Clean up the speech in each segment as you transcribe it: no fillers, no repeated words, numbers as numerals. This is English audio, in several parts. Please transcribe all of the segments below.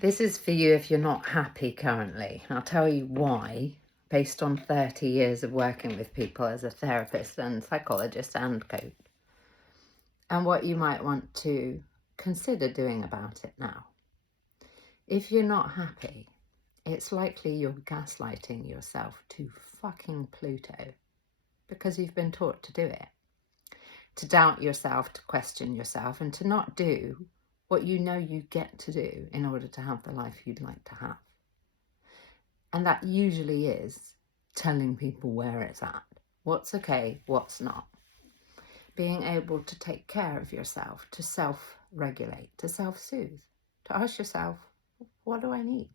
This is for you if you're not happy currently. I'll tell you why, based on 30 years of working with people as a therapist and psychologist and coach, and what you might want to consider doing about it now. If you're not happy, it's likely you're gaslighting yourself to fucking Pluto because you've been taught to do it. To doubt yourself, to question yourself, and to not do what you know you get to do in order to have the life you'd like to have. And that usually is telling people where it's at, what's okay, what's not. Being able to take care of yourself, to self-regulate, to self-soothe, to ask yourself, what do I need?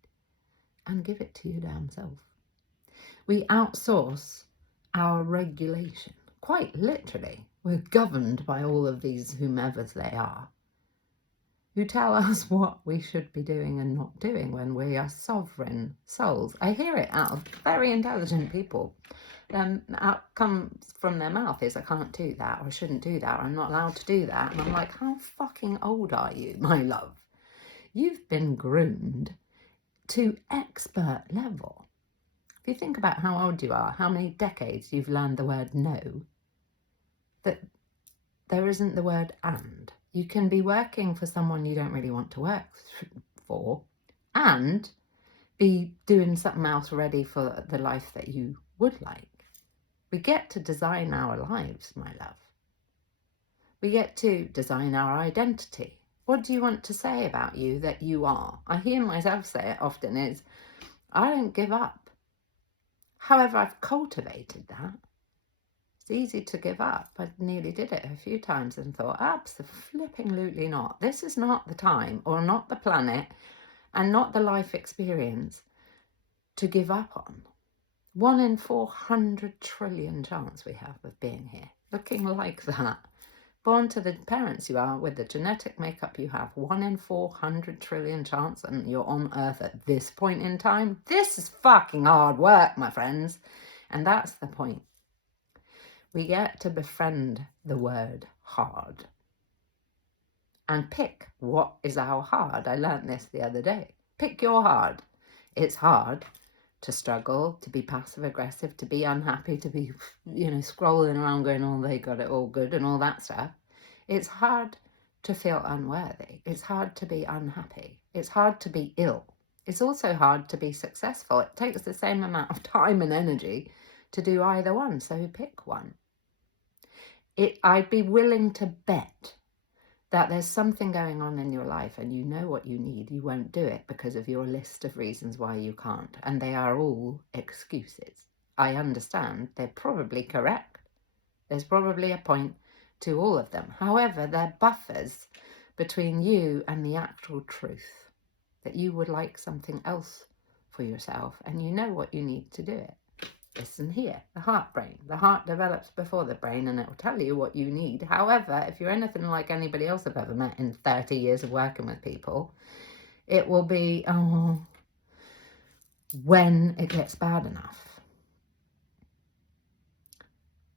And give it to your damn self. We outsource our regulation, quite literally. We're governed by all of these whomevers they are, who tell us what we should be doing and not doing when we are sovereign souls. I hear it out of very intelligent people. Out comes from their mouth is, I can't do that, or I shouldn't do that, or I'm not allowed to do that. And I'm like, how fucking old are you, my love? You've been groomed to expert level. If you think about how old you are, how many decades you've learned the word no, that there isn't the word and. You can be working for someone you don't really want to work for and be doing something else ready for the life that you would like. We get to design our lives, my love. We get to design our identity. What do you want to say about you that you are? I hear myself say it often is, I don't give up. However, I've cultivated that. It's easy to give up. I nearly did it a few times and thought, absolutely not. This is not the time or not the planet and not the life experience to give up on. 1 in 400 trillion chance we have of being here, looking like that. Born to the parents you are, with the genetic makeup you have, 1 in 400 trillion chance, and you're on Earth at this point in time. This is fucking hard work, my friends. And that's the point. We get to befriend the word hard and pick what is our hard. I learned this the other day. Pick your hard. It's hard to struggle, to be passive aggressive, to be unhappy, to be, scrolling around going, oh, they got it all good and all that stuff. It's hard to feel unworthy. It's hard to be unhappy. It's hard to be ill. It's also hard to be successful. It takes the same amount of time and energy to do either one, so pick one. I'd be willing to bet that there's something going on in your life and you know what you need. You won't do it because of your list of reasons why you can't. And they are all excuses. I understand they're probably correct. There's probably a point to all of them. However, they're buffers between you and the actual truth, that you would like something else for yourself and you know what you need to do it. Listen here, the heart brain. The heart develops before the brain and it will tell you what you need. However, if you're anything like anybody else I've ever met in 30 years of working with people, it will be, when it gets bad enough.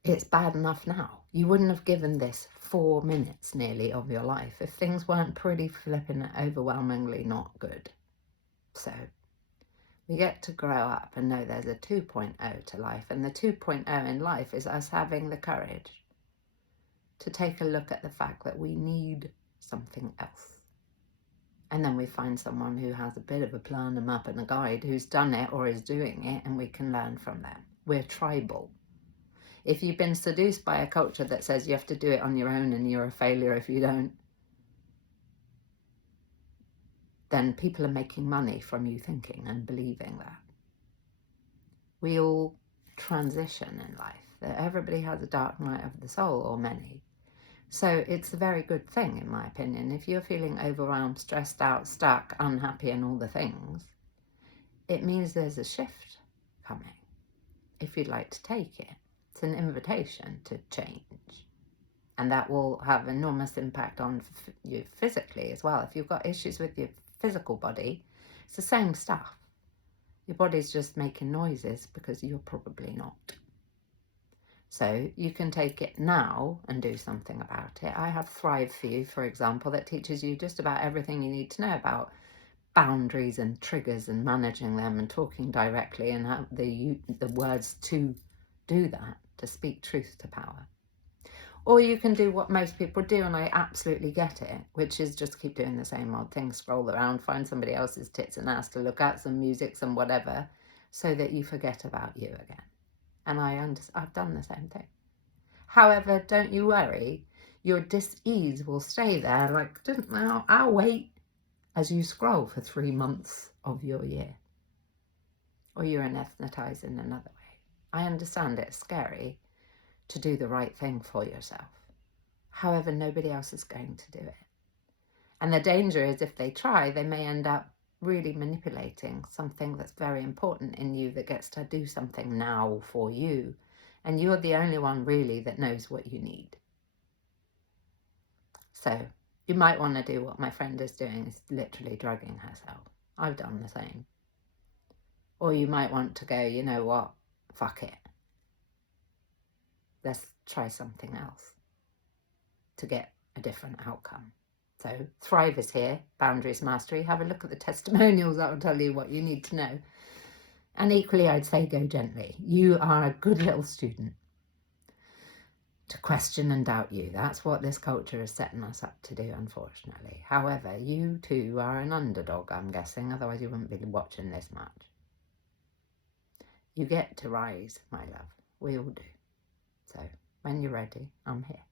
It's bad enough now. You wouldn't have given this 4 minutes nearly of your life if things weren't pretty flipping overwhelmingly not good. So we get to grow up and know there's a 2.0 to life. And the 2.0 in life is us having the courage to take a look at the fact that we need something else. And then we find someone who has a bit of a plan, a map and a guide, who's done it or is doing it, and we can learn from them. We're tribal. If you've been seduced by a culture that says you have to do it on your own and you're a failure if you don't, then people are making money from you thinking and believing that. We all transition in life. Everybody has a dark night of the soul, or many. So it's a very good thing, in my opinion. If you're feeling overwhelmed, stressed out, stuck, unhappy and all the things, it means there's a shift coming. If you'd like to take it, it's an invitation to change. And that will have enormous impact on you physically as well. If you've got issues with your physical body, it's the same stuff. Your body's just making noises because you're probably not. So you can take it now and do something about it. I have Thrive for You, for example, that teaches you just about everything you need to know about boundaries and triggers and managing them and talking directly and have the words to do that, to speak truth to power. Or you can do what most people do, and I absolutely get it, which is just keep doing the same old thing, scroll around, find somebody else's tits and ass to look at, some music, some whatever, so that you forget about you again. And I've done the same thing. However, don't you worry, your dis-ease will stay there, like, I'll wait, as you scroll for 3 months of your year. Or you're anaesthetised in another way. I understand it's scary to do the right thing for yourself. However, nobody else is going to do it. And the danger is if they try, they may end up really manipulating something that's very important in you that gets to do something now for you. And you're the only one really that knows what you need. So you might want to do what my friend is doing, is literally drugging herself. I've done the same. Or you might want to go, you know what, fuck it. Let's try something else to get a different outcome. So Thrive is here, Boundaries Mastery. Have a look at the testimonials, that will tell you what you need to know. And equally, I'd say go gently. You are a good little student to question and doubt you. That's what this culture is setting us up to do, unfortunately. However, you too are an underdog, I'm guessing, otherwise you wouldn't be watching this much. You get to rise, my love. We all do. So when you're ready, I'm here.